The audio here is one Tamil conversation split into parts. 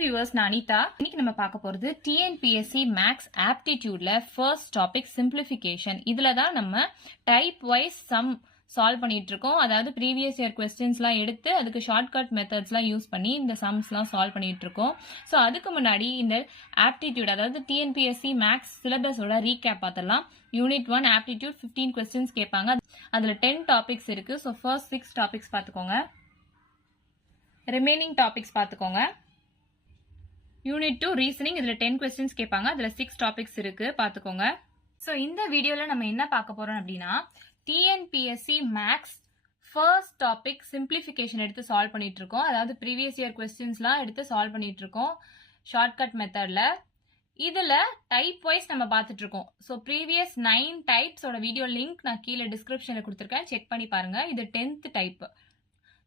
viewers, நான் அனிதா. இன்னைக்கு நம்ம பார்க்க போறது TNPSC Max Aptitudeல first topic simplification. இதுல தான் நம்ம type wise sum சால்வ் பண்ணிட்டு இருக்கோம். அதாவது ப்ரீவியஸ் இயர் கொஸ்டின்ஸ்லாம் எடுத்து அதுக்கு ஷார்ட்கட் மெத்தட்ஸ்லாம் யூஸ் பண்ணி இந்த சம்ஸ்லாம் சால்வ் பண்ணிட்டு இருக்கோம். ஸோ அதுக்கு முன்னாடி இந்த ஆப்டிடியூட் அதாவது TNPSC மேக்ஸ் சிலபஸோட ரீகேப் பார்த்துடலாம். யூனிட் 1 ஆப்டிடியூட் 15 கொஸ்டின்ஸ் கேட்பாங்க. அதுல 10 டாபிக்ஸ் இருக்கு. ஸோ ஃபர்ஸ்ட் 6 டாபிக்ஸ் பார்த்துக்கோங்க. ரிமைனிங் டாபிக்ஸ் பார்த்துக்கோங்க. யூனிட் 2 ரீசனிங், இதுல 10 கொஸ்டின்ஸ் கேட்பாங்க. அதுல 6 டாபிக்ஸ் இருக்கு, பார்த்துக்கோங்க. ஸோ இந்த வீடியோல நம்ம என்ன பார்க்க போறோம் அப்படின்னா TNPSC maths first topic simplification எடுத்து சால்வ் பண்ணிட்டு இருக்கோம். அதாவது ப்ரீவியஸ் இயர் கொஸ்டின்ஸ்லாம் எடுத்து சால்வ் பண்ணிட்டு இருக்கோம் ஷார்ட்கட் மெத்தட்ல. இதுல டைப் வைஸ் நம்ம பார்த்துட்டு இருக்கோம். ஸோ ப்ரீவியஸ் 9 டைப்ஸோட வீடியோ லிங்க் நான் கீழே டிஸ்கிரிப்ஷன்ல கொடுத்துருக்கேன், செக் பண்ணி பாருங்க. இது 10th டைப்.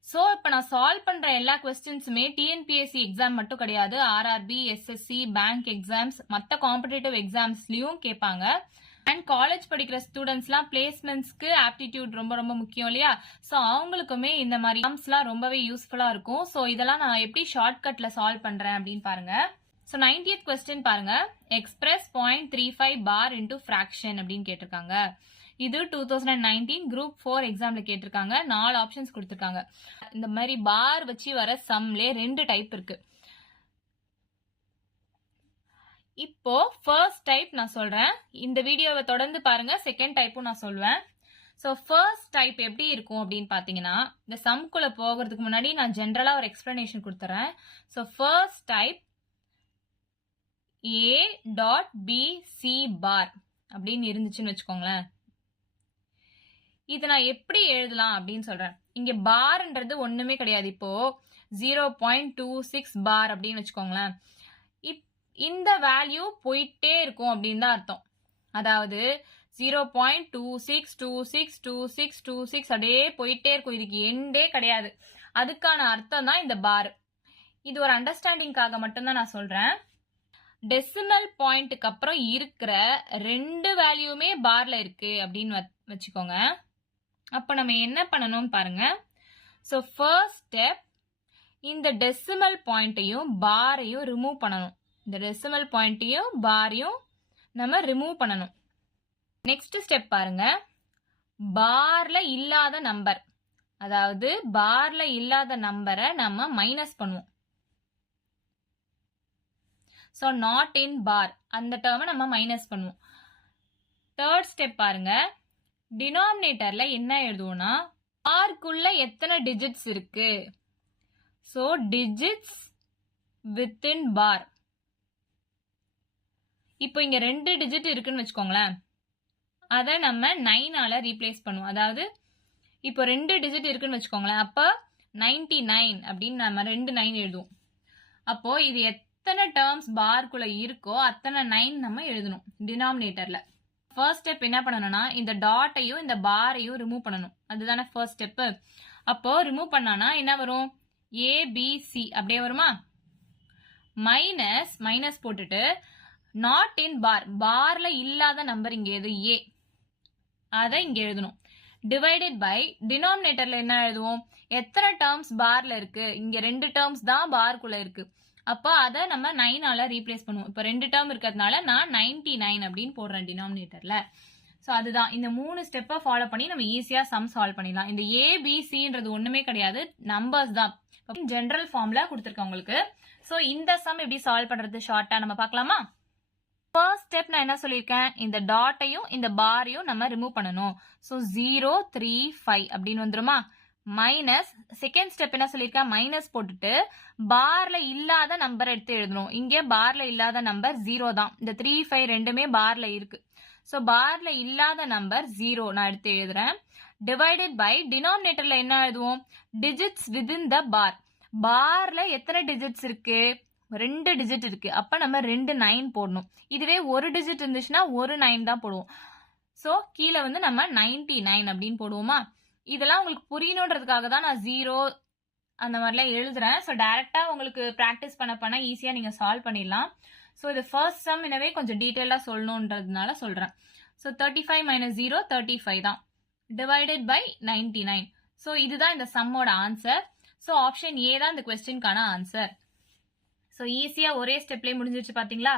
ஸோ இப்போ நான் சால்வ் பண்ற எல்லா கொஸ்டின்ஸுமே TNPSC எக்ஸாம் மட்டும் கிடையாது, RRB, SSC, பேங்க் எக்ஸாம்ஸ், மற்ற காம்படிட்டிவ் எக்ஸாம்ஸ்லயும் கேட்பாங்க. அண்ட் காலேஜ் படிக்கிற ஸ்டூடெண்ட்ஸ்லாம் பிளேஸ்மெண்ட்ஸ்க்கு ஆப்டிடியூட் ரொம்ப ரொம்ப முக்கியம் இல்லையா? ஸோ அவங்களுக்குமே இந்த மாதிரி சம்ஸ்லாம் ரொம்பவே யூஸ்ஃபுல்லா இருக்கும். ஸோ இதெல்லாம் நான் எப்படி ஷார்ட்கட்ல சால்வ் பண்றேன் அப்படின்னு பாருங்க. ஸோ 90th கொஸ்டின் பாருங்க. எக்ஸ்பிரஸ் 0.35 பார் இன்டூ ஃபிராக்ஷன் அப்படின்னு கேட்டிருக்காங்க. இது 2019 குரூப் 4 எக்ஸாம்ல கேட்டிருக்காங்க. 4 ஆப்ஷன்ஸ் கொடுத்திருக்காங்க. இந்த மாதிரி பார் வச்சு வர சம்லே 2 டைப் இருக்கு. இப்போ ஃபர்ஸ்ட் டைப் நான் சொல்றேன். இந்த வீடியோவை தொடர்ந்து பாருங்க. செகண்ட் டைப்பும் நான் சொல்வேன். ஸோ ஃபர்ஸ்ட் டைப் எப்படி இருக்கும் அப்படின்னு பாத்தீங்கன்னா, இந்த சம்குள்ள போகிறதுக்கு முன்னாடி நான் ஜென்ரலா ஒரு எக்ஸ்பிளனேஷன் கொடுத்துறேன். ஸோ ஃபர்ஸ்ட் டைப் A.BC பார் அப்படின்னு இருந்துச்சுன்னு வச்சுக்கோங்களேன். இதை நான் எப்படி எழுதலாம் அப்படின்னு சொல்றேன். இங்க பார்ன்றது ஒண்ணுமே கிடையாது. இப்போ 0.26 பார் அப்படின்னு வச்சுக்கோங்களேன். இந்த வேல்யூ போயிட்டே இருக்கும் அப்படின்னு தான் அர்த்தம். அதாவது 0.26262626 அப்படியே போயிட்டே இருக்கும். இதுக்கு எண்டே கிடையாது. அதுக்கான அர்த்தம் தான் இந்த பார். இது ஒரு அண்டர்ஸ்டாண்டிங்காக மட்டும்தான் நான் சொல்றேன். டெசிமல் பாயிண்ட்டுக்கு அப்புறம் இருக்கிற 2 வேல்யூமே பார்ல இருக்கு அப்படின்னு வச்சுக்கோங்க. அப்ப நம்ம என்ன பண்ணணும் பாருங்க. ஸோ ஃபர்ஸ்ட் ஸ்டெப், இந்த டெசிமல் பாயிண்ட்டையும் பாரையும் ரிமூவ் பண்ணணும். இந்த டெசிமல் பாயிண்ட்டையும் பாரையும் நம்ம ரிமூவ் பண்ணணும். நெக்ஸ்ட் ஸ்டெப் பாருங்க. பார்ல இல்லாத நம்பர், அதாவது பார்ல இல்லாத நம்பரை நம்ம மைனஸ் பண்ணுவோம். ஸோ நாட் இன் பார் அந்த டேர்மை நம்ம மைனஸ் பண்ணுவோம். தேர்ட் ஸ்டெப் பாருங்க. டினாமினேட்டர்ல என்ன எழுதுவோம்னா, பார்க்குள்ள எத்தனை டிஜிட்ஸ் இருக்கு. ஸோ டிஜிட்ஸ் வித்தின் பார். இப்போ இங்க 2 டிஜிட் இருக்குன்னு வச்சுக்கோங்களேன். அதை நம்ம 9ஆல ரீப்ளேஸ் பண்ணுவோம். அதாவது இப்போ 2 டிஜிட் இருக்குன்னு வச்சுக்கோங்களேன். அப்ப 99 அப்படின்னு நம்ம 2 9 எழுதுவோம். அப்போ இது எத்தனை டேர்ம்ஸ் பார்க்குள்ள இருக்கோ அத்தனை 9 நம்ம எழுதணும் டினாமினேட்டர்ல. ஃபர்ஸ்ட் ஸ்டெப் என்ன பண்ணணும்னா, இந்த டாட்டையும் இந்த பாரையும் ரிமூவ் பண்ணணும். அதுதானே ஃபர்ஸ்ட் ஸ்டெப். அப்போ ரிமூவ் பண்ணானா என்ன வரும்? ABC அப்படியே வருமா? மைனஸ் போட்டுட்டு நாட் இன் பார், பார்ல இல்லாத நம்பர் இங்க எது? A. அதை இங்க எழுதணும். டிவைடட் பை டினாமினேட்டர்ல என்ன எழுதுவோம்? எத்தனை டேர்ம்ஸ் பார்ல இருக்கு? இங்க 2 டேர்ம்ஸ் தான் பார்க்குள்ள இருக்கு. அப்ப அதை நம்ம 9ஆல ரீப்ளேஸ் பண்ணுவோம். இப்ப 2 டேர்ம் இருக்கிறதுனால நான் 99 அப்படின்னு போடுறேன் டினாமினேட்டர்ல. ஸோ அதுதான் இந்த 3 ஸ்டெப்பை ஃபாலோ பண்ணி நம்ம ஈஸியா சம் சால்வ் பண்ணிடலாம். இந்த ABCன்றது ஒண்ணுமே கிடையாது, நம்பர்ஸ் தான். ஜெனரல் ஃபார்ம்ல கொடுத்துருக்கேன் உங்களுக்கு. ஸோ இந்த சம் எப்படி சால்வ் பண்றது ஷார்ட்டா நம்ம பார்க்கலாமா? ஃபர்ஸ்ட் ஸ்டெப் நான் என்ன சொல்லியிருக்கேன், இந்த டாட்டையும் இந்த பாரையும் நம்ம ரிமூவ் பண்ணணும். ஸோ 035 அப்படின்னு வந்துருமா? மைனஸ் செகண்ட் ஸ்டெப் என்ன சொல்லியிருக்கேன், மைனஸ் போட்டுட்டு பார்ல இல்லாத நம்பர் எடுத்து எழுதணும். இங்க பார்ல இல்லாத நம்பர் 0 தான். இந்த 35 ரெண்டுமே பார்ல இருக்கு. ஸோ பார்ல இல்லாத நம்பர் 0 நான் எடுத்து எழுதுறேன். டிவைடட் பை டினாமினேட்டர்ல என்ன எழுதுவோம்? டிஜிட்ஸ் வித்தின் த பார். பார்ல எத்தனை டிஜிட்ஸ் இருக்கு? 2 டிஜிட் இருக்கு. அப்ப நம்ம 2 9 போடணும். இதுவே 1 டிஜிட் இருந்துச்சுன்னா 1 9 தான் போடுவோம். சோ கீழே வந்து நம்ம 99 அப்படின்னு போடுவோமா? இதெல்லாம் உங்களுக்கு புரியணுன்றதுக்காக தான் நான் 0 அந்த மாதிரிலாம் எழுதுறேன். ஸோ டைரக்டா உங்களுக்கு பிராக்டிஸ் பண்ண ஈஸியா நீங்க சால்வ் பண்ணிடலாம். ஸோ இது ஃபர்ஸ்ட் சம் எனவே கொஞ்சம் டீட்டெயிலா சொல்லணுன்றதுனால சொல்றேன். ஸோ 35 மைனஸ் 0 35 தான். Divided by 99. ஸோ இதுதான் இந்த சம்மோட ஆன்சர். ஸோ ஆப்ஷன் ஏ தான் இந்த கொஸ்டின்கான ஆன்சர். ஸோ ஸோ ஈஸியா ஒரே ஸ்டெப்லேயே முடிஞ்சிருச்சு பாத்தீங்களா.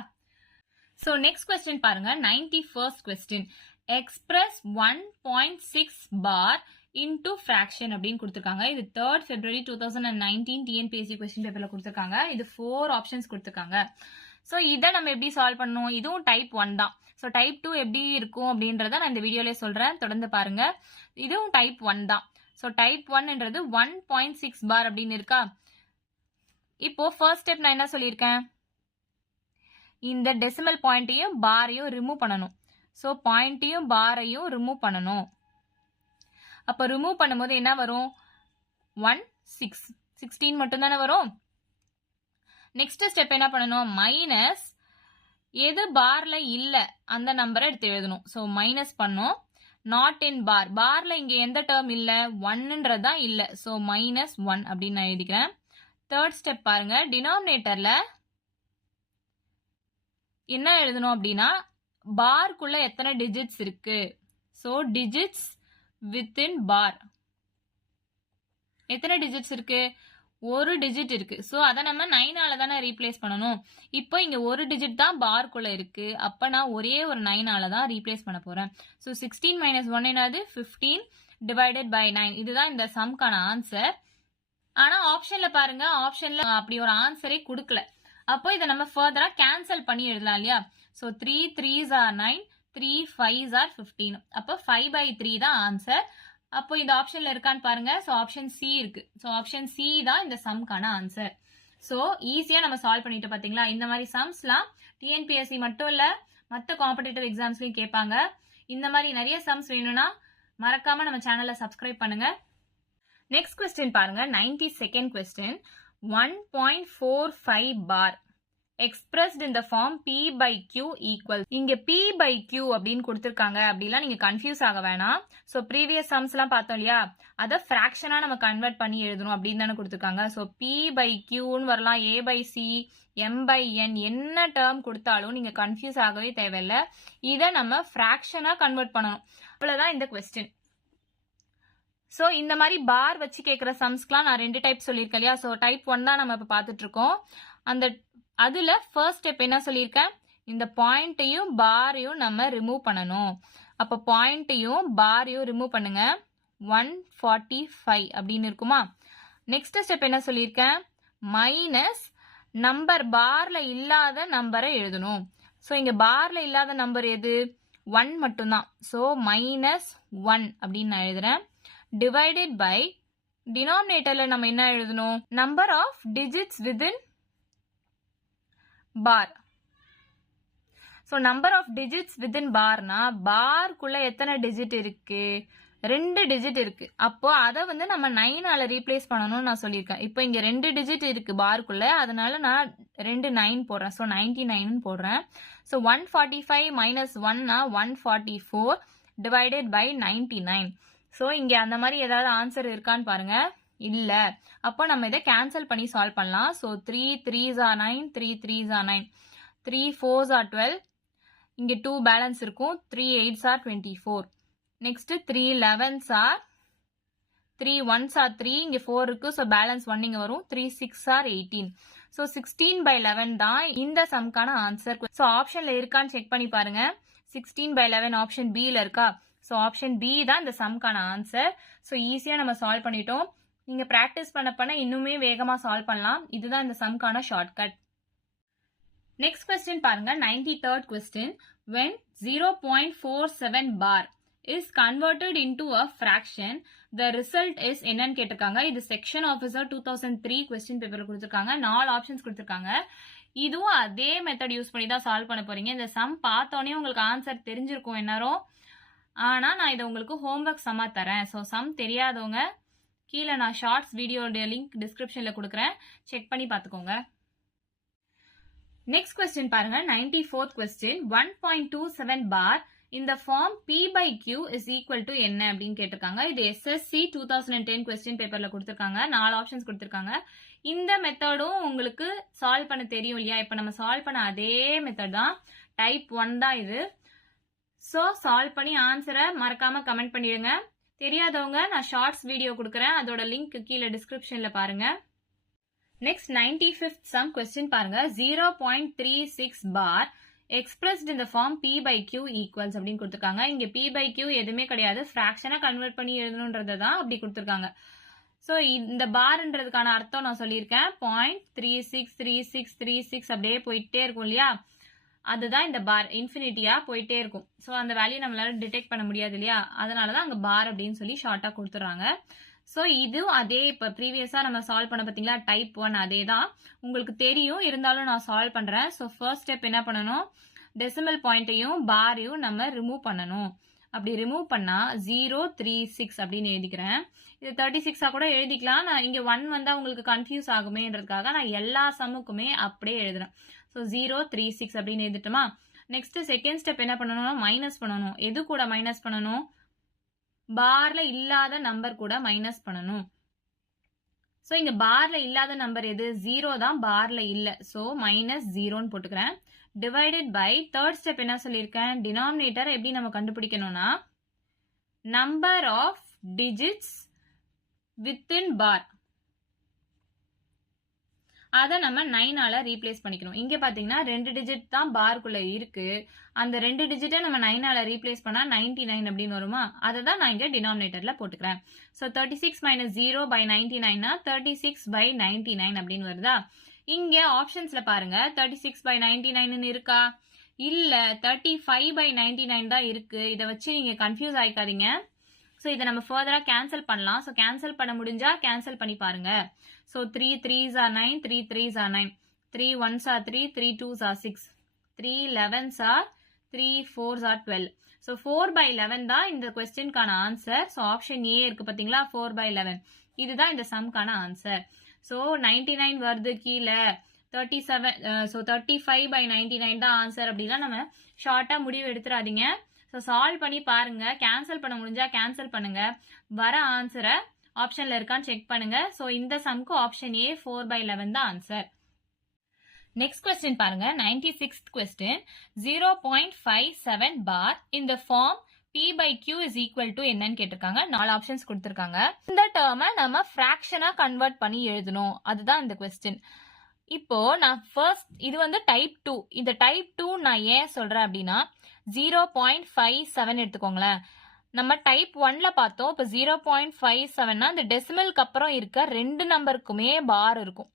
ஸோ நெக்ஸ்ட் கொஸ்டின் பாருங்க, 91st கொஸ்டின். எக்ஸ்பிரஸ் 1.6 பார் இன்டூ ஃபிராக்ஷன் அப்படின்னு கொடுத்துருக்காங்க. இது 3rd February 2019 டிஎன்பிஎஸ்சி கொஸ்டின் பேப்பர்ல கொடுத்துருக்காங்க. இது 4 ஆப்ஷன்ஸ் கொடுத்துருக்காங்க. ஸோ இதை நம்ம எப்படி சால்வ் பண்ணணும்? இதுவும் டைப் 1 தான். ஸோ டைப் 2 எப்படி இருக்கும் அப்படின்றத நான் இந்த வீடியோல சொல்றேன், தொடர்ந்து பாருங்க. இதுவும் டைப் 1 தான். ஸோ டைப் 1ன்றது 1.6 பார் அப்படின்னு இருக்கா. இப்போ ஃபர்ஸ்ட் ஸ்டெப் நான் என்ன சொல்லியிருக்கேன், இந்த டெசிமல் பாயிண்ட்டையும் பாரையும் ரிமூவ் பண்ணணும். ஸோ பாயிண்ட்டையும் பாரையும் ரிமூவ் பண்ணணும். அப்போ ரிமூவ் பண்ணும்போது என்ன வரும்? 16 மட்டும் தானே வரும். நெக்ஸ்ட் ஸ்டெப் என்ன பண்ணணும், மைனஸ் எது பார்ல இல்ல அந்த நம்பரை எடுத்து எழுதணும். ஸோ மைனஸ் பண்ணும். நாட் இன் பார், பார்ல இங்க எந்த டேர்ம் இல்ல, 1ன்றதான் இல்ல. ஸோ -1 அப்படின்னு நான் எழுதிக்கிறேன். தேர்ட் ஸ்டெப் பாருங்க, டினாமினேட்டர்ல என்ன எழுதணும் அப்படின்னா, பார்க்குள்ள எத்தனை டிஜிட்ஸ் இருக்கு. ஸோ டிஜிட்ஸ் வித்தின் பார் எத்தனை டிஜிட்ஸ் இருக்கு, ஒரு டிஜிட் இருக்கு. ஸோ அதை நம்ம 9ஆல தானே ரீப்ளேஸ் பண்ணணும். இப்போ இங்க ஒரு டிஜிட் தான் பார்க்குள்ள இருக்கு. அப்ப நான் ஒரே ஒரு 9ஆல தான் ரீப்ளேஸ் பண்ண போறேன். ஸோ 16 - 1 என்னது, 15 டிவைடட் பை 9. இதுதான் இந்த சம்கான ஆன்சர். ஆனா ஆப்ஷன்ல பாருங்க, ஆப்ஷன்ல அப்படி ஒரு ஆன்சரே கொடுக்கல. அப்போ இதை நம்ம ஃபர்தரா கேன்சல் பண்ணி எழுதலாம் இல்லையா. So 3 3s are 9, 3 5s are 15. அப்போ 5/3 தான் ஆன்சர். அப்போ இந்த ஆப்ஷன்ல இருக்கான்னு பாருங்க. ஸோ ஆப்ஷன் சி இருக்கு. ஸோ ஆப்ஷன் சி தான் இந்த சம்கான ஆன்சர். ஸோ ஈஸியா நம்ம சால்வ் பண்ணிட்டு பாத்தீங்களா. இந்த மாதிரி சம்ஸ்லாம் டிஎன்பிஎஸ்சி மட்டும் இல்ல, மற்ற காம்படிட்டிவ் எக்ஸாம்ஸ்லயும் கேட்பாங்க. இந்த மாதிரி நிறைய சம்ஸ் வேணும்னா மறக்காம நம்ம சேனலை சப்ஸ்கிரைப் பண்ணுங்க. நெக்ஸ்ட் கொஸ்டின் பாருங்க, 92nd question. 1.45 bar expressed in the form p/q equals. இங்க p/q அப்படின்னு கொடுத்திருக்காங்க. அப்படிலாம் நீங்க கன்ஃபியூஸ் ஆக வேணாம். சோ ப்ரீவியஸ் சம்ஸ் எல்லாம் பார்த்தோம் இல்லையா, அத ஃபிராக்ஷனா நம்ம கன்வெர்ட் பண்ணி எழுதணும் அப்படின்னு தானே கொடுத்திருக்காங்க. சோ p/qன்னு வரலாம், a/c, m/n, என்ன டேர்ம் கொடுத்தாலும் நீங்க கன்ஃபியூஸ் ஆகவே தேவையில்லை. இதை நம்ம ஃபிராக்ஷனா கன்வெர்ட் பண்ணணும். அவ்வளவுதான் இந்த கொஸ்டின். சோ இந்த மாதிரி பார் வச்சு கேட்கிற சம்ஸ்க்குலாம் நான் 2 டைப் சொல்லியிருக்கேன் இல்லையா. சோ டைப் 1 தான் நம்ம இப்ப பார்த்துட்டு இருக்கோம். அதுல ஃபர்ஸ்ட் ஸ்டெப் என்ன சொல்லியிருக்கேன், இந்த பாயிண்ட்டையும் பாரையும் நம்ம ரிமூவ் பண்ணணும். அப்ப பாயிண்ட்டையும் பாரையும் ரிமூவ் பண்ணுங்க. 145 அப்படின்னு இருக்குமா. நெக்ஸ்ட் ஸ்டெப் என்ன சொல்லியிருக்கேன், மைனஸ் நம்பர் பார்ல இல்லாத நம்பரை எழுதணும். ஸோ இங்க பார்ல இல்லாத நம்பர் எது, 1 மட்டும்தான். ஸோ -1 அப்படின்னு நான் எழுதுறேன். டிவைடட் பை டினாமினேட்டர்ல நம்ம என்ன எழுதணும், number of digits within bar. So number of digits within பார்னா பார்க்குள்ள எத்தனை டிஜிட் இருக்கு, 2 டிஜிட் இருக்கு. அப்போ அதை வந்து நம்ம 9ஆல ரீப்ளேஸ் பண்ணணும்னு நான் சொல்லியிருக்கேன். இப்போ இங்க 2 டிஜிட் இருக்கு பார்க்குள்ள, அதனால நான் 2 9 போடுறேன். ஸோ 99 போடுறேன். ஸோ 145 - 1னா 144 டிவைடட் பை 99. ஸோ இங்க அந்த மாதிரி ஏதாவது ஆன்சர் இருக்கான்னு பாருங்க. இல்ல. அப்போ நம்ம இதை கேன்சல் பண்ணி சால்வ் பண்ணலாம். So 3 3s are 9, 3 3s are 9, 3 4s are 12. இங்க 2 பேலன்ஸ் இருக்கும். 3 8s are 24. Next 3 11s are 3 1s are 3. இங்க 4 இருக்கு. ஸோ பேலன்ஸ் 1 இங்க வரும். 3 6 are 18. ஸோ 16/11 தான் இந்த சம்கான ஆன்சர். ஸோ ஆப்ஷன்ல இருக்கான்னு செக் பண்ணி பாருங்க. 16/11 ஆப்ஷன் பில இருக்கா. ஸோ ஆப்ஷன் பி தான் இந்த சம்கான ஆன்சர். ஸோ ஈஸியா நம்ம சால்வ் பண்ணிட்டோம். நீங்க பிராக்டிஸ் பண்ண இன்னுமே வேகமா சால்வ் பண்ணலாம். இதுதான் இந்த சம்கான ஷார்ட்கட். நெக்ஸ்ட் கொஸ்டின் பாருங்க, 93rd question. when 0.47 bar is converted into a fraction, the result is என்னன்னு கேட்டிருக்காங்க. இது செக்ஷன் ஆஃபீஸர் 2003 கொஸ்டின் பேப்பர் கொடுத்திருக்காங்க. 4 ஆப்ஷன்ஸ் கொடுத்திருக்காங்க. இதுவும் அதே மெத்தட் யூஸ் பண்ணி தான் சால்வ் பண்ண போறீங்க. இந்த சம் பார்த்தோன்னே உங்களுக்கு ஆன்சர் தெரிஞ்சிருக்கும் என்னாரும். ஆனா நான் இதை உங்களுக்கு ஹோம்ஒர்க் சம்மா தரேன். ஸோ சம் தெரியாதவங்க கீழே நான் ஷார்ட்ஸ் வீடியோட லிங்க் டிஸ்கிரிப்ஷன்ல கொடுக்குறேன், செக் பண்ணி பார்த்துக்கோங்க. நெக்ஸ்ட் கொஸ்டின் பாருங்க, 94th கொஸ்டின். 1.27 பார் இந்த form p/q is equal to என்ன அப்படின்னு கேட்டிருக்காங்க. இது SSC 2010 கொஸ்டின் பேப்பர்ல கொடுத்திருக்காங்க. 4 ஆப்ஷன்ஸ் கொடுத்திருக்காங்க. இந்த மெத்தடும் உங்களுக்கு சால்வ் பண்ண தெரியும் இல்லையா. இப்ப நம்ம சால்வ் பண்ண அதே மெத்தட் தான், டைப் 1 தான் இது. ஸோ சால்வ் பண்ணி ஆன்சரை மறக்காம கமெண்ட் பண்ணிடுங்க. தெரியாதவங்க நான் ஷார்ட்ஸ் வீடியோ கொடுக்குறேன், அதோட லிங்க் கீழே டிஸ்கிரிப்ஷன்ல பாருங்க. Next 95th sum question பாருங்க 0.36 bar expressed in the form p by q equals அப்படின்னு கொடுத்திருக்காங்க. இங்க p by q எதுவுமே கிடையாது, fraction கன்வெர்ட் பண்ணி எழுதணும்ன்றதை தான் அப்படி கொடுத்திருக்காங்க. ஸோ இந்த பார்ன்றதுக்கான அர்த்தம் நான் சொல்லியிருக்கேன். 0.363636 அப்படியே போயிட்டே இருக்கும் இல்லையா, அதுதான் இந்த பார் இன்ஃபினிட்டியா போயிட்டே இருக்கும். ஸோ அந்த வேல்யூ நம்மளால டிடெக்ட் பண்ண முடியாது இல்லையா, அதனாலதான் அங்க பார் அப்படின்னு சொல்லி ஷார்ட்டா கொடுத்துறாங்க. ஸோ இது அதே இப்போ ப்ரீவியஸா நம்ம சால்வ் பண்ண பார்த்தீங்களா டைப் 1, அதே தான் உங்களுக்கு தெரியும், இருந்தாலும் நான் சால்வ் பண்றேன். ஸோ ஃபர்ஸ்ட் ஸ்டெப் என்ன பண்ணணும், டெசிமல் பாயிண்ட்டையும் பாரையும் நம்ம ரிமூவ் பண்ணணும். அப்படி ரிமூவ் பண்ணா 036 அப்படின்னு எழுதிக்கிறேன். இது 36 கூட எழுதிக்கலாம். நான் இங்க 1 வந்தா உங்களுக்கு கன்ஃபியூஸ் ஆகுமேன்றதுக்காக நான் எல்லா சம்முக்குமே அப்படியே எழுதுறேன். ஸோ 036 அப்படின்னு எழுதிட்டோமா. நெக்ஸ்ட் செகண்ட் ஸ்டெப் என்ன பண்ணணும்னா மைனஸ் பண்ணணும். எது கூட மைனஸ் பண்ணணும், பார்ல இல்லாத நம்பர் கூட மைனஸ் பண்ணணும். ஸோ இங்க பார்ல இல்லாத நம்பர் எது, 0 தான் பார்ல இல்ல. ஸோ -0ன்னு போட்டுக்கிறேன். டிவைடட் பை தேர்ட் ஸ்டெப் என்ன சொல்லியிருக்கேன், டினாமினேட்டர் எப்படி நம்ம கண்டுபிடிக்கணும்னா நம்பர் ஆஃப் டிஜிட்ஸ் வித்தின் பார், அதை நம்ம 9ஆல ரீப்ளேஸ் பண்ணிக்கணும். இங்க பாத்தீங்கன்னா 2 டிஜிட் தான் பார்க்குள்ள இருக்கு, அந்த 2 டிஜிட்டை நம்ம 9ஆல ரீப்ளேஸ் பண்ணா 99 அப்படின்னு வருமா, அதை தான் நான் இங்க டினாமினேட்டர்ல போட்டுக்கிறேன். ஸோ 36 - 0 by 99 36 by 99 அப்படின்னு வருதா. இங்க ஆப்ஷன்ஸ்ல பாருங்க 36 by 99 இருக்கா, இல்ல 35 by 99 தான் இருக்கு. இதை வச்சு நீங்க கன்ஃபியூஸ் ஆயிக்காதீங்க. ஸோ இதை நம்ம ஃபர்தரா கேன்சல் பண்ணலாம். ஸோ கேன்சல் பண்ண முடிஞ்சா கேன்சல் பண்ணி பாருங்க. So 3 3s are 9, 3 3s are 9, 3 1s are 3, 3 2s are 6, 3 11s are 3 4s are 12. So 4 by 11 தான் இந்த கொஸ்டின்கான ஆன்சர். ஸோ ஆப்ஷன் ஏ இருக்கு பாத்தீங்களா, 4 by 11 இதுதான் இந்த சம்கான ஆன்சர். ஸோ 99 வருது கீழே, 37 ஸோ 35 by 99 தான் ஆன்சர். அப்படிலாம் நம்ம ஷார்ட்டா முடிவு எடுத்துறாதீங்க. ஸோ சால்வ் பண்ணி பாருங்க, கேன்சல் பண்ண முடிஞ்சா கேன்சல் பண்ணுங்க, வர ஆன்சரை ஆப்ஷன்ல இருக்கான்னு செக் பண்ணுங்க. ஸோ இந்த சம்க்கு ஆப்ஷன் ஏ 4 by 11 தான் ஆன்சர். நெக்ஸ்ட் கொஸ்டின் பாருங்க 96th கொஸ்டின் 0.57 பார் இந்த form p by q is equal to என்னன்னு கேட்டிருக்காங்க. 4 ஆப்ஷன்ஸ் கொடுத்திருக்காங்க. இந்த டேர்மை நம்ம ஃபிராக்ஷனா கன்வெர்ட் பண்ணி எழுதணும், அதுதான் இந்த கொஸ்டின். இப்போ நான் ஃபர்ஸ்ட் இது வந்து டைப் 2. இந்த டைப் 2 நான் ஏன் சொல்றேன் அப்படின்னா 0.57 எடுத்துக்கோங்களேன். நம்ம டைப் 1ல பார்த்தோம். இப்போ 0.57னா இந்த டெசிமலுக்கு அப்புறம் இருக்க 2 நம்பருக்குமே பார் இருக்கும்.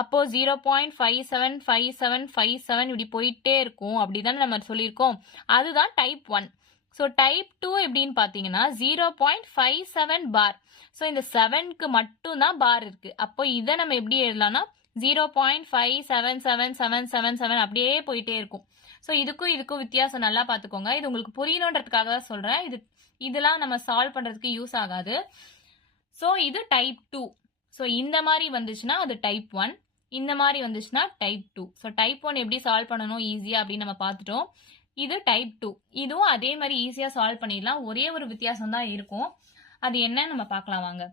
அப்போ 0.575757 இப்படி போயிட்டே இருக்கும், அப்படிதான் நம்ம சொல்லியிருக்கோம். அதுதான் டைப் 1. ஸோ டைப் 2 எப்படின்னு பார்த்தீங்கன்னா 0.57 பார். ஸோ இந்த 7க்கு மட்டும் தான் பார் இருக்கு. அப்போ இதை நம்ம எப்படி எழுதலாம்னா 0.577777 அப்படியே போயிட்டே இருக்கும். ஸோ இதுக்கும் வித்தியாசம் நல்லா பார்த்துக்கோங்க. இது உங்களுக்கு புரியணுன்றதுக்காக தான் சொல்றேன். இதெல்லாம் நம்ம சால்வ் பண்றதுக்கு யூஸ் ஆகாது. ஸோ இது டைப் 2. ஸோ இந்த மாதிரி வந்துச்சுன்னா அது டைப் 1, இந்த மாதிரி வந்துச்சுன்னா டைப் 2. ஸோ டைப் 1 எப்படி சால்வ் பண்ணணும் ஈஸியா அப்படின்னு நம்ம பார்த்துட்டோம். இது டைப் 2. இதுவும் அதே மாதிரி ஈஸியா சால்வ் பண்ணிடலாம். ஒரே ஒரு வித்தியாசம் தான் இருக்கும், அது என்னன்னு நம்ம பார்க்கலாம் வாங்க.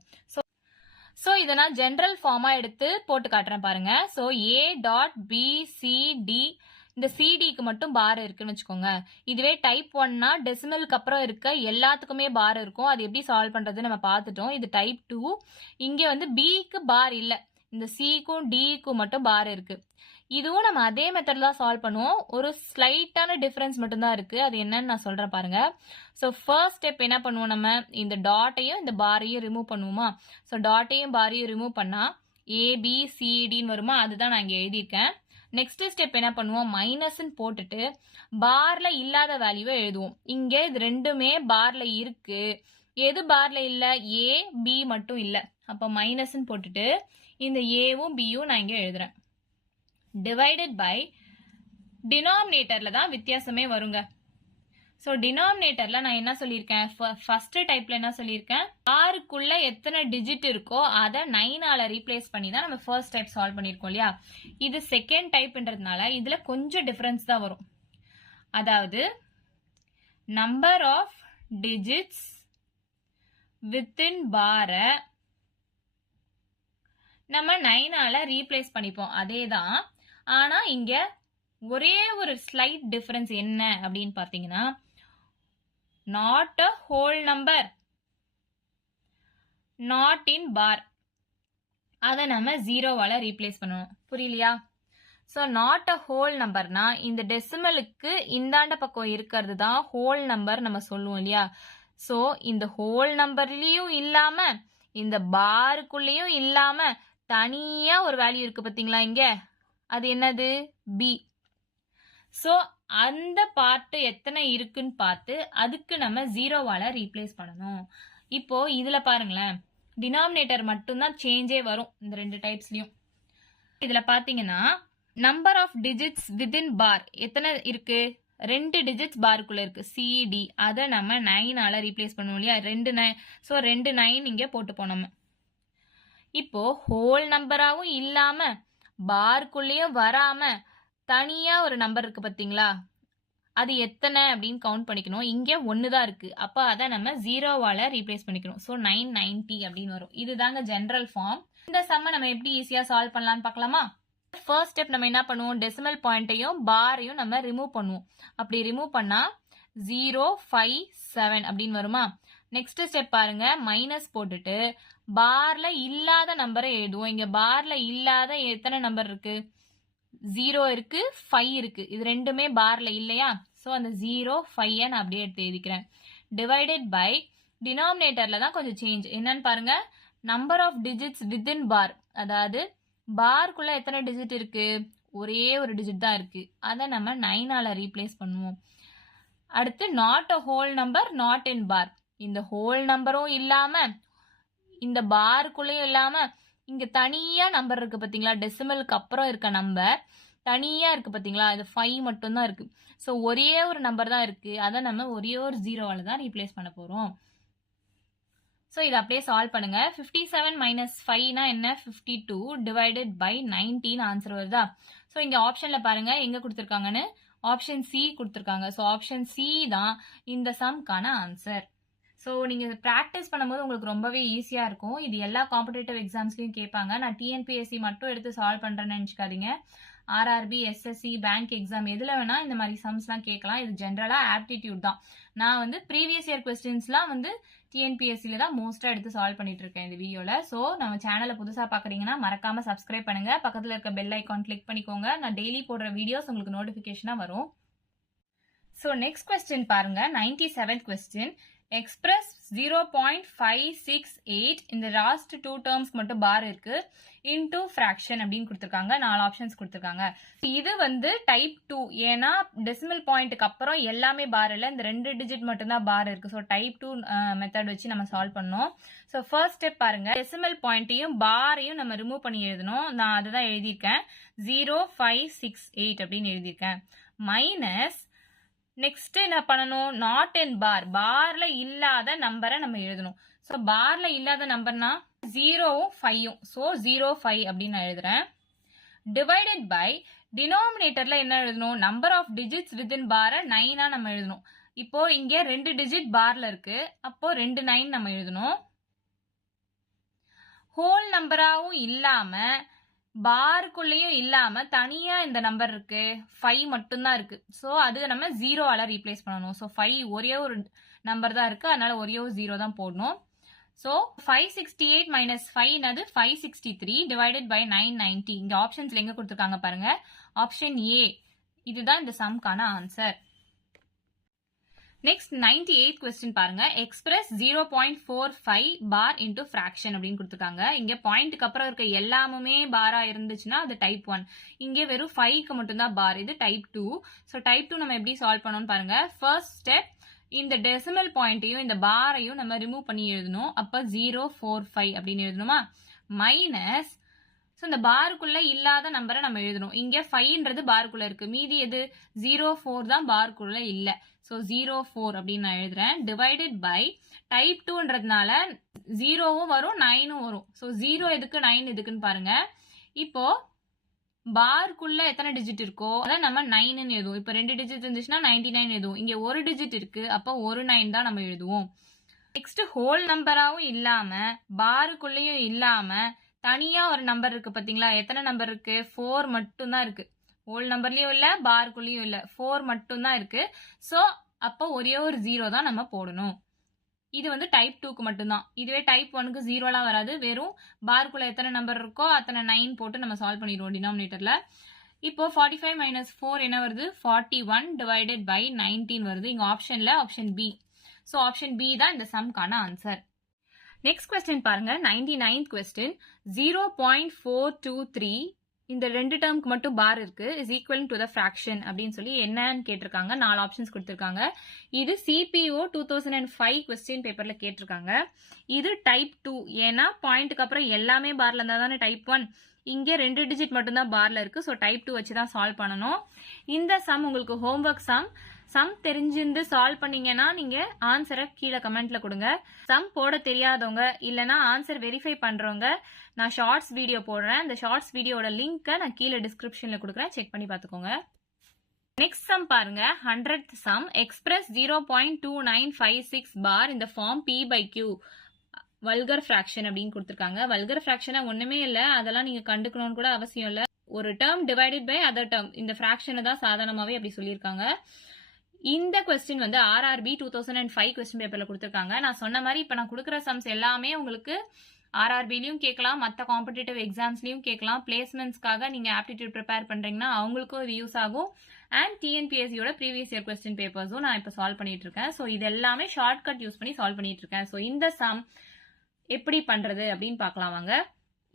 ஸோ இதை நான் ஜென்ரல் ஃபார்மா எடுத்து போட்டு காட்டுறேன் பாருங்க. ஸோ A.BCD இந்த சிடிக்கு மட்டும் பார் இருக்குன்னு வச்சுக்கோங்க. இதுவே டைப் 1னா டெசிமலுக்கு அப்புறம் இருக்க எல்லாத்துக்குமே பார் இருக்கும். அது எப்படி சால்வ் பண்றது நம்ம பார்த்துட்டோம். இது டைப் 2. இங்க வந்து பிக்கு பார் இல்ல, இந்த சிக்கும் டிக்கும் மட்டும் பார் இருக்கு. இதுவும் நம்ம அதே மெத்தட் தான் சால்வ் பண்ணுவோம். ஒரு ஸ்லைட்டான டிஃபரன்ஸ் மட்டும் தான் இருக்கு. அது என்னன்னு நான் சொல்றேன் பாருங்க. ஸோ ஃபர்ஸ்ட் ஸ்டெப் என்ன பண்ணுவோம், நம்ம இந்த டாட்டையும் இந்த பாரையும் ரிமூவ் பண்ணுவோமா. ஸோ டாட்டையும் பாரையும் ரிமூவ் பண்ணா ABCDன்னு வருமா, அதுதான் நான் இங்க எழுதியிருக்கேன். நெக்ஸ்ட் ஸ்டெப் என்ன பண்ணுவோம், மைனஸ்ன்னு போட்டுட்டு பார்ல இல்லாத வேல்யூவை எழுதுவோம். இங்க இது ரெண்டுமே பார்ல இருக்கு. எது பார்ல இல்ல, A B மட்டும் இல்ல. அப்ப மைனஸ்ன்னு போட்டுட்டு இந்த ஏவும் பியும் நான் இங்க எழுதுறேன். டிவைடட் பை டினாமினேட்டர்ல தான் வித்தியாசமே வருங்க. ஸோ டினாமினேட்டர்ல நான் என்ன சொல்லியிருக்கேன், ஃபர்ஸ்ட் டைப்ல என்ன சொல்லியிருக்கேன், ஆறுக்குள்ள எத்தனை டிஜிட் இருக்கோ அதை 9ஆல ரீப்ளேஸ் பண்ணி தான் நம்ம ஃபர்ஸ்ட் டைப் சால்வ் பண்ணியிருக்கோம் இல்லையா. இது செகண்ட் டைப்ன்றதுனால இதுல கொஞ்சம் டிஃபரன்ஸ் தான் வரும். அதாவது நம்பர் ஆஃப் டிஜிட்ஸ் வித்தின் பாரை நம்ம 9ஆல ரீப்ளேஸ் பண்ணிப்போம், அதே தான். ஆனா இங்க ஒரே ஒரு ஸ்லைட் டிஃபரன்ஸ் என்ன அப்படின்னு பாத்தீங்கன்னா, not a whole number, not in bar. அதை நம்ம ஜீரோவால ரீப்ளேஸ் பண்ணுவோம். புரியலையா? ஸோ நாட் அ ஹோல் நம்பர்னா இந்த டெசிமலுக்கு இந்தாண்ட பக்கம் இருக்கிறது தான் ஹோல் நம்பர் நம்ம சொல்லுவோம் இல்லையா? ஸோ இந்த ஹோல் நம்பர்லயும் இல்லாம இந்த பாருக்குள்ளேயும் இல்லாம தனியா ஒரு வேல்யூ இருக்கு பாத்தீங்களா இங்க, அது என்னது? பி. ஸோ அந்த பார்ட் எத்தனை இருக்குன்னு பார்த்து அதுக்கு நம்ம ஜீரோவால ரீப்ளேஸ் பண்ணணும். இப்போ இதுல பாருங்களேன், டினாமினேட்டர் மட்டும்தான் சேஞ்சே வரும் இந்த ரெண்டு டைப்ஸ்லயும். இதுல பாத்தீங்கன்னா நம்பர் ஆஃப் டிஜிட்ஸ் வித்தின் பார் எத்தனை இருக்கு? 2 டிஜிட்ஸ் பாருக்குள்ள இருக்கு, சிடி. அதை நம்ம 9ஆல ரீப்ளேஸ் பண்ணுவோம் இல்லையா? 2 9. ஸோ 2 9 இங்க போட்டுப்போம் நம்ம. இப்போ ஹோல் நம்பராகவும் இல்லாம பார்க்குள்ளேயும் வராம தனியா ஒரு நம்பர் இருக்கு பாத்தீங்களா? அது எத்தனை அப்படின்னு கவுண்ட் பண்ணிக்கணும். இங்க 1 தான் இருக்கு, அப்ப அதை நம்ம ஜீரோவால ரீப்ளேஸ் பண்ணிக்கணும். ஸோ 990 அப்படின்னு வரும். இதுதாங்க ஜெனரல் ஃபார்ம். இந்த சம்ம நம்ம எப்படி ஈஸியா சால்வ் பண்ணலாம்னு பார்க்கலாமா? ஃபர்ஸ்ட் ஸ்டெப் நம்ம என்ன பண்ணுவோம்? டெசிமல் பாயிண்ட்டையும் பாரையும் நம்ம ரிமூவ் பண்ணுவோம். அப்படி ரிமூவ் பண்ணா 057 அப்படின்னு வருமா? நெக்ஸ்ட் ஸ்டெப் பாருங்க, மைனஸ் போட்டுட்டு பார்ல இல்லாத நம்பரை எழுதுவோம். இங்க பார்ல இல்லாத எத்தனை நம்பர் இருக்கு? 0 இருக்கு, 5 இருக்கு. இது ரெண்டுமே பார்ல இல்லையா? ஸோ அந்த 0 5 நான் அப்படியே எடுத்து எழுதிக்கிறேன். டிவைடட் பை டினாமினேட்டர்ல தான் கொஞ்சம் சேஞ்ச். என்னன்னு பாருங்க, நம்பர் ஆஃப் டிஜிட்ஸ் வித்தின் பார், அதாவது பார்க்குள்ள எத்தனை டிஜிட் இருக்கு? ஒரே ஒரு டிஜிட் தான் இருக்கு, அதை நம்ம 9ஆல ரீப்ளேஸ் பண்ணுவோம். அடுத்து not a whole number not in bar, இந்த ஹோல் நம்பரும் இல்லாம இந்த பார்க்குள்ளயும் இல்லாம இங்க தனியா நம்பர் இருக்கு பாத்தீங்களா? டெசிமலுக்கு அப்புறம் இருக்க நம்பர் தனியா இருக்கு பாத்தீங்களா? இது 5 மட்டும் தான் இருக்கு. ஸோ ஒரே ஒரு நம்பர் தான் இருக்கு, அதை நம்ம ஒரே ஒரு ஜீரோவால தான் ரீப்ளேஸ் பண்ண போறோம். ஸோ இதை அப்படியே சால்வ் பண்ணுங்க. 57 மைனஸ் 5னா என்ன? 52 டிவைடட் பை 19 ஆன்சர் வருதா? ஸோ இங்க ஆப்ஷன்ல பாருங்க எங்க கொடுத்துருக்காங்கன்னு. ஆப்ஷன் சி கொடுத்துருக்காங்க. ஸோ ஆப்ஷன் சி தான் இந்த சம்க்கான ஆன்சர். ஸோ நீங்கள் ப்ராக்டிஸ் பண்ணும்போது உங்களுக்கு ரொம்பவே ஈஸியாக இருக்கும். இது எல்லா காம்படிட்டிவ் எக்ஸாம்ஸ்லையும் கேட்பாங்க. நான் டிஎன்பிஎஸ்சி மட்டும் எடுத்து சால்வ் பண்ணுறேன்னு நினச்சிக்காதீங்க. ஆர்ஆர்பி, எஸ்எஸ்சி, பேங்க் எக்ஸாம் எதில் வேணால் இந்த மாதிரி சம்ஸ்லாம் கேட்கலாம். இது ஜென்ரலாக ஆப்டிடியூட் தான். நான் வந்து ப்ரீவியஸ் இயர் கொஸ்டின்ஸ்லாம் வந்து டிஎன்பிஎஸ்சியில் தான் மோஸ்ட்டாக எடுத்து சால்வ் பண்ணிட்டு இருக்கேன் இந்த வீடியோவில். ஸோ நம்ம சேனலை புதுசாக பார்க்குறீங்கன்னா மறக்காமல் சப்ஸ்கிரைப் பண்ணுங்கள். பக்கத்தில் இருக்க பெல் ஐக்கான் கிளிக் பண்ணிக்கோங்க. நான் டெய்லி போடுற வீடியோஸ் உங்களுக்கு நோட்டிஃபிகேஷனாக வரும். ஸோ நெக்ஸ்ட் கொஸ்டின் பாருங்க, 97th கொஸ்டின். எக்ஸ்பிரஸ் 0.568 இந்த லாஸ்ட் 2 டேர்ம்ஸ்க்கு மட்டும் பார் இருக்கு இன்டூ ஃபிராக்ஷன் அப்படின்னு கொடுத்துருக்காங்க. 4 ஆப்ஷன்ஸ் கொடுத்துருக்காங்க. இது வந்து டைப் 2, ஏன்னா டெசிமல் பாயிண்ட்டுக்கு அப்புறம் எல்லாமே பார் இல்லை, இந்த 2 டிஜிட் மட்டும்தான் பார் இருக்கு. ஸோ டைப் 2 மெத்தட் வச்சு நம்ம சால்வ் பண்ணோம். ஸோ ஃபர்ஸ்ட் ஸ்டெப் பாருங்க, டெசிமல் பாயிண்ட்டையும் பாரையும் நம்ம ரிமூவ் பண்ணி எழுதணும். நான் அதுதான் எழுதியிருக்கேன், 0568 அப்படின்னு எழுதியிருக்கேன். மைனஸ் நெக்ஸ்ட் என்ன பண்ணணும்? நாட் இன் பார், பார்ல இல்லாத நம்பரை நம்ம எழுதணும். ஸோ பார்ல இல்லாத நம்பர்னா 0வும் 5ம். ஸோ 05 அப்படின்னு நான் எழுதுறேன். டிவைடட் பை டினாமினேட்டர்ல என்ன எழுதணும்? நம்பர் ஆஃப் டிஜிட்ஸ் வித்தின் பாரை 9ஆ நம்ம எழுதணும். இப்போ இங்க 2 டிஜிட் பார்ல இருக்கு, அப்போ 2 9 நம்ம எழுதணும். ஹோல் நம்பராகவும் இல்லாம பார்க்குள்ளேயும் இல்லாம தனியா இந்த நம்பர் இருக்கு, 5 மட்டும்தான் இருக்கு. ஸோ அது நம்ம ஜீரோவால ரீப்ளேஸ் பண்ணணும். ஸோ 5 ஒரே ஒரு நம்பர் தான் இருக்கு, அதனால ஒரே ஒரு ஜீரோ தான் போடணும். ஸோ 568 மைனஸ் 5 அது 563 டிவைடட் பை 990. இங்க ஆப்ஷன்ஸ்ல எங்க கொடுத்துருக்காங்க பாருங்க, ஆப்ஷன் ஏ. இதுதான் இந்த சம்க்கான ஆன்சர். நெக்ஸ்ட் 98th கொஸ்டின் பாருங்க, எக்ஸ்பிரஸ் 0.45 பார் இன்டூ ஃபிராக்ஷன் அப்படின்னு கொடுத்துருக்காங்க. இங்க பாயிண்ட்டுக்கு அப்புறம் இருக்க எல்லாமே பாரா இருந்துச்சுன்னா அது டைப் 1. இங்கே வெறும் 5க்கு மட்டும்தான் பார், இது டைப் 2. ஸோ டைப் 2 நம்ம எப்படி சால்வ் பண்ணணும்னு பாருங்க. ஃபர்ஸ்ட் ஸ்டெப், இந்த டெசிமல் பாயிண்ட்டையும் இந்த பாரையும் நம்ம ரிமூவ் பண்ணி எழுதணும். அப்ப 045 அப்படின்னு எழுதணுமா? மைனஸ், ஸோ இந்த பாருக்குள்ள இல்லாத நம்பரை நம்ம எழுதணும். இங்க 5ன்றது பாருக்குள்ள இருக்கு, மீதி எது? 04 தான் பாருக்குள்ள இல்லை. ஸோ 04 அப்படின்னு நான் எழுதுறேன். டிவைடட் பை டைப் 2ன்றதுனால 0வும் வரும் 9ம் வரும். ஸோ 0 எதுக்கு 9 எதுக்குன்னு பாருங்க. இப்போ பார்க்குள்ள எத்தனை டிஜிட் இருக்கோ அதை நம்ம 9ன்னு எழுதுவோம். இப்போ 2 டிஜிட் இருந்துச்சுன்னா 99 எழுதுவோம். இங்க ஒரு டிஜிட் இருக்கு, அப்போ ஒரு 9 தான் நம்ம எழுதுவோம். நெக்ஸ்ட் ஹோல் நம்பராகவும் இல்லாம பாருக்குள்ளேயும் இல்லாம தனியா ஒரு நம்பர் இருக்கு பாத்தீங்களா? எத்தனை நம்பர் இருக்கு? 4 மட்டும் தான் இருக்கு. ஹோல் நம்பர்லயும் இல்ல, பார்க்குள்ளயும் இல்ல, 4 மட்டும் தான் இருக்கு. ஸோ அப்போ ஒரே ஒரு ஜீரோ தான் நம்ம போடணும். இது வந்து டைப் 2க்கு மட்டும்தான். இதுவே டைப் 1க்கு 0லாம் வராது. வெறும் பார்க்குள்ள எத்தனை நம்பர் இருக்கோ அத்தனை 9 போட்டு நம்ம சால்வ் பண்ணிடுவோம் டினாமினேட்டர்ல. இப்போ 45 மைனஸ் 4 என்ன வருது? 41 டிவைடட் பை 19 வருது. இங்க ஆப்ஷன்ல option B. So option B தான் இந்த சம்கான ஆன்சர். நெக்ஸ்ட் கொஸ்டின் பாருங்க, 99th கொஸ்டின். 0.423 இந்த ரெண்டு டேர்முக்கு மட்டும் பார் இருக்கு, is equal to the fraction அப்படின்னு சொல்லி என்னன்னு கேட்டிருக்காங்க. 4 ஆப்ஷன்ஸ் கொடுத்திருக்காங்க. இது சிபிஓ 2005 கொஸ்டின் பேப்பர்ல கேட்டிருக்காங்க. இது டைப் 2, ஏன்னா பாயிண்ட்டுக்கு அப்புறம் எல்லாமே பார்ல இருந்தா தானே டைப் 1. இங்கே 2 டிஜிட் மட்டும்தான் பார்ல இருக்கு. ஸோ டைப் 2 வச்சு தான் சால்வ் பண்ணணும். இந்த சம் உங்களுக்கு ஹோம்ஒர்க் சம் தெரிஞ்சிருந்து சால்வ் பண்ணீங்கன்னா நீங்க ஆன்சரை கீழே கமெண்ட்ல கொடுங்க. சம் போட தெரியாதவங்க இல்லனா ஆன்சர் வெரிஃபை பண்றவங்க நான் ஷார்ட்ஸ் வீடியோ போடுறேன். அந்த ஷார்ட்ஸ் வீடியோட லிங்கை நான் கீழே டிஸ்கிரிப்ஷன்ல கொடுக்குறேன், செக் பண்ணி பார்த்துக்கோங்க. நெக்ஸ்ட் சம் பாருங்க, 100th சம். எக்ஸ்பிரஸ் 0.2956 பார் இந்த form P by Q vulgar fraction அப்படின்னு கொடுத்துருக்காங்க. வல்கர் ஃபிராக்ஷனா ஒண்ணுமே இல்லை, அதெல்லாம் நீங்க கண்டுக்கணும்னு கூட அவசியம் இல்லை. ஒரு term divided by other term, இந்த ஃபிராக்ஷனை தான் சாதாரணமாவே அப்படி சொல்லியிருக்காங்க. இந்த கொஸ்டின் வந்து ஆர்ஆர்பி 2005 கொஸ்டின் பேப்பர்ல கொடுத்துருக்காங்க. நான் சொன்ன மாதிரி இப்ப நான் கொடுக்குற சம்ஸ் எல்லாமே உங்களுக்கு ஆர்ஆர்பிலையும் கேட்கலாம், மற்ற காம்படிட்டிவ் எக்ஸாம்ஸ்லயும் கேட்கலாம். பிளேஸ்மெண்ட்ஸ்க்காக நீங்க ஆப்டிடியூட் ப்ரிப்பேர் பண்றீங்கன்னா அவங்களுக்கும் இது யூஸ் ஆகும். அண்ட் டிஎன்பிஎஸ்சியோட ப்ரீவியஸ் இயர் கொஸ்டின் பேப்பர்ஸும் நான் இப்போ சால்வ் பண்ணிட்டு இருக்கேன். ஸோ இது எல்லாமே ஷார்ட்கட் யூஸ் பண்ணி சால்வ் பண்ணிட்டு இருக்கேன். ஸோ இந்த சம் எப்படி பண்றது அப்படின்னு பார்க்கலாம் வாங்க.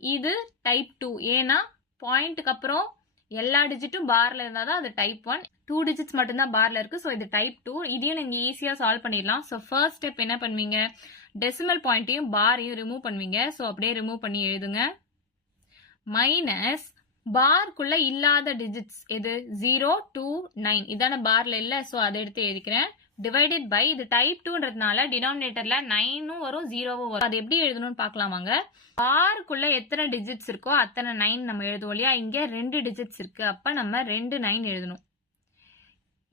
இது டைப் 2, ஏன்னா பாயிண்ட்டுக்கு அப்புறம் எல்லா டிஜிட்டும் பார்ல இருந்தா தான் அது டைப் 1. 2 டிஜிட்ஸ் மட்டும்தான் பார்ல இருக்கு. ஸோ இது டைப் 2. இதையும் நீங்க ஈஸியா சால்வ் பண்ணிடலாம். ஸோ ஃபர்ஸ்ட் ஸ்டெப் என்ன பண்ணுவீங்க, டெசிமல் பாயிண்ட்டையும் பாரையும் ரிமூவ் பண்ணுவீங்க. ஸோ அப்படியே ரிமூவ் பண்ணி எழுதுங்க. மைனஸ் பார்க்குள்ள இல்லாத டிஜிட்ஸ் எது? 0 2 9 இதான பார்ல இல்ல. ஸோ அதை எடுத்து எழுதிக்கிறேன். டிவைடட் பை இது டைப் 2ன்றதுனால டினாமினேட்டர்ல 9ம் வரும் 0வும் வரும். அது எப்படி எழுதணும்னு பார்க்கலாமாங்க. பார்க்குள்ள எத்தனை டிஜிட்ஸ் இருக்கோ அத்தனை 9 நம்ம எழுதுவோம் இல்லையா. இங்க 2 டிஜிட்ஸ் இருக்கு, அப்ப நம்ம 2 9 எழுதணும்.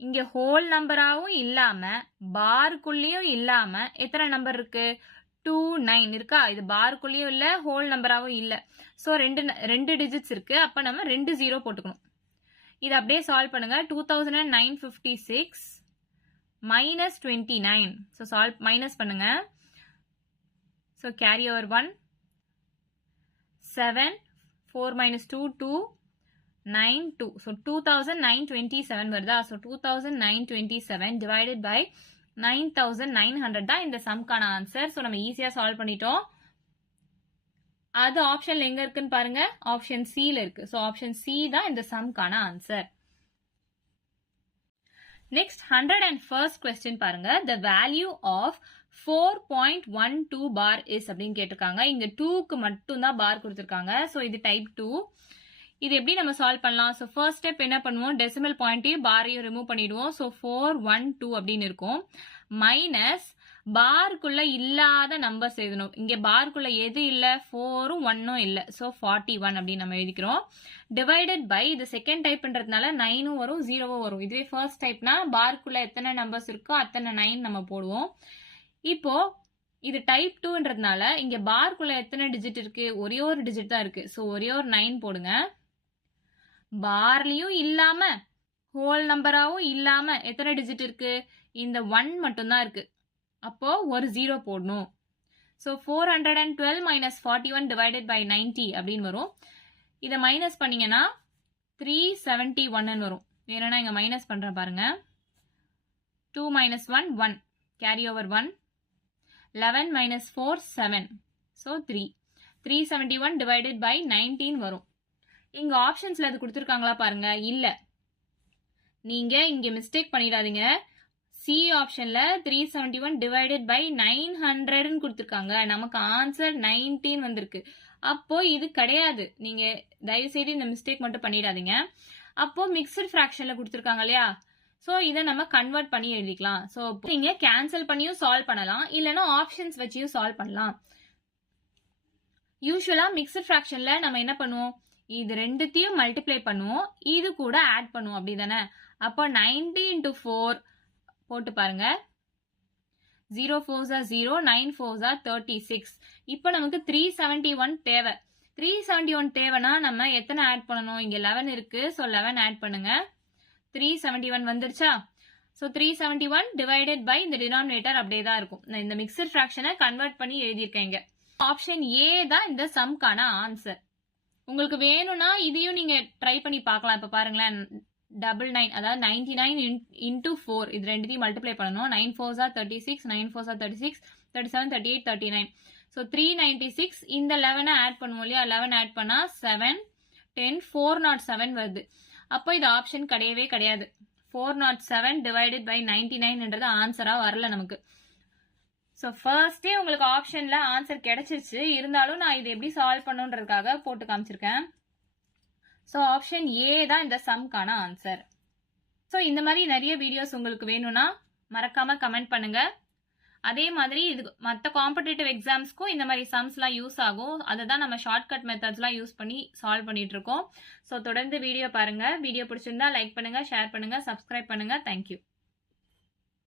இங்க ஹோல் நம்பராவும் இல்லாம பார்க்குள்ளயும் இல்லாம எத்தனை நம்பர் இருக்கு? 2 9 இருக்கா. இது பார்க்குள்ளயும் இல்ல, ஹோல் நம்பராவும் இல்ல. ஸோ 2 டிஜிட்ஸ் இருக்கு, அப்ப நம்ம 2 0 போட்டுக்கணும். இது அப்படியே சால்வ் பண்ணுங்க. 2956 minus 29. So solve minus பண்ணுங்க. So carry over 1. 7. 4 minus 2 2. 9 2. So 2927 வருதா. So 2927 divided by 9900 தான் இந்த சம்கான ஆன்சர். So நம்ம ஈஸியா சால்வ் பண்ணிட்டோம். அது ஆப்ஷன்ல எங்க இருக்குன்னு பாருங்க. ஆப்ஷன் C ல இருக்கு. So ஆப்ஷன் C தான் இந்த சம்கான ஆன்சர். Next 101st question பாருங்க. The value of 4.12 bar is அப்படின்னு கேட்டிருக்காங்க. இங்க 2க்கு மட்டும் தான் பார் கொடுத்திருக்காங்க. So இது டைப் 2. இது எப்படி நம்ம சால்வ் பண்ணலாம்? So first step என்ன பண்ணுவோம், டெசிமல் பாயிண்ட்டையும் பாரையும் ரிமூவ் பண்ணிடுவோம். So 412 அப்படின்னு இருக்கும். மைனஸ் பார்க்குள்ள இல்லாத நம்பர்ஸ் எழுதணும். இங்க பார்க்குள்ள எது இல்ல? 4ம் 1ம் இல்ல. So 41 அப்படின்னு நம்ம எழுதிக்கிறோம். டிவைடட் பை இது செகண்ட் டைப்ன்றதுனால 9ம் வரும் 0வும் வரும். இதுவே ஃபர்ஸ்ட் டைப்னா பார்க்குள்ள எத்தனை நம்பர்ஸ் இருக்கோ அத்தனை 9 நம்ம போடுவோம். இப்போ இது டைப் 2ன்றதுனால இங்க பார்க்குள்ள எத்தனை டிஜிட் இருக்கு? ஒரே ஒரு டிஜிட் தான் இருக்கு. ஸோ ஒரே ஒரு 9 போடுங்க. பார்லயும் இல்லாம ஹோல் நம்பராவும் இல்லாம எத்தனை டிஜிட் இருக்கு? இந்த 1 மட்டும்தான் இருக்கு. அப்போ ஒரு 0 போடணும். ஸோ 412 minus 41 divided by 90 அப்படின்னு வரும். இதை மைனஸ் பண்ணீங்கன்னா 371 வரும். வேணும்னா இங்க மைனஸ் பண்றேன் பாருங்க. 2 minus 1 1. Carry over 1. 11 minus 4 7. So 3. 371 divided by 19 வரும். இங்க ஆப்ஷன்ஸ்ல அது கொடுத்துருக்காங்களா பாருங்க. இல்ல, நீங்க இங்க மிஸ்டேக் பண்ணிடாதீங்க. சி ஆப்ஷன்ல 371 டிவைடட் பை 900 கொடுத்துருக்காங்க. நமக்கு ஆன்சர் 19 வந்திருக்கு. அப்போ இது கிடையாது. நீங்க தயவு செய்து இந்த மிஸ்டேக் மட்டும் பண்ணிடாதீங்க. அப்போ மிக்சட் ஃபிராக்ஷன்ல கொடுத்துருக்காங்க இல்லையா. ஸோ இதை நம்ம கன்வெர்ட் பண்ணி எழுதிக்கலாம். ஸோ நீங்க கேன்சல் பண்ணியும் சால்வ் பண்ணலாம், இல்லைன்னா ஆப்ஷன்ஸ் வச்சியும் சால்வ் பண்ணலாம். யூஸ்வலா மிக்சட் ஃபிராக்ஷன்ல நம்ம என்ன பண்ணுவோம், இது ரெண்டுத்தையும் மல்டிப்ளை பண்ணுவோம், இது கூட ஆட் பண்ணுவோம், அப்படிதானே. அப்போ 90 into 4 போட்டு பாருங்க. 0 4s are 0, 9 4s are 36. இப்போ நமக்கு 371 தேவை. 371 தேவைன்னா நம்ம எத்தனை ஆட் பண்ணணும்? இங்க 11 இருக்கு. ஸோ 11 ஆட் பண்ணுங்க. 371 வந்துருச்சா? ஸோ 371 டிவைடட் பை இந்த டினாமினேட்டர் அப்படியே தான் இருக்கும். நான் இந்த மிக்சட் ஃப்ராக்ஷனை கன்வெர்ட் பண்ணி எழுதியிருக்கேங்க. ஆப்ஷன் ஏ தான் இந்த சம்க்கான ஆன்சர். உங்களுக்கு வேணும்னா இதையும் நீங்க ட்ரை பண்ணி பார்க்கலாம். இப்ப பாருங்களேன், 99 அதாவது 99 into 4 இது ரெண்டுத்தையும் மல்டிப்ளை பண்ணணும். 9 4s are 36, 9 4s are 36, 37, 38, 39. So 396 இந்த 11 ஆட் பண்ணுவோம் இல்லையா, 11 ஆட் பண்ணா 7, 10, 407 வருது. அப்போ இது ஆப்ஷன் கிடையவே கிடையாது. 407 டிவைடட் பை 99ன்றது ஆன்சரா வரல நமக்கு. ஸோ ஃபர்ஸ்டே உங்களுக்கு ஆப்ஷன்ல ஆன்சர் கிடைச்சிருச்சு, இருந்தாலும் நான் இது எப்படி சால்வ் பண்ணுன்றதுக்காக போட்டு காமிச்சிருக்கேன். ஸோ ஆப்ஷன் ஏ தான் இந்த சம்க்கான ஆன்சர். ஸோ இந்த மாதிரி நிறைய வீடியோஸ் உங்களுக்கு வேணும்னா மறக்காம கமெண்ட் பண்ணுங்க. அதே மாதிரி இது மற்ற காம்படிட்டிவ் எக்ஸாம்ஸ்க்கும் இந்த மாதிரி சம்ஸ்லாம் யூஸ் ஆகும். அதை தான் நம்ம ஷார்ட்கட் மெத்தட்ஸ்லாம் யூஸ் பண்ணி சால்வ் பண்ணிட்டு இருக்கோம். ஸோ தொடர்ந்து வீடியோ பாருங்க. வீடியோ பிடிச்சிருந்தா லைக் பண்ணுங்க, ஷேர் பண்ணுங்க, சப்ஸ்கிரைப் பண்ணுங்க. தேங்க்யூ.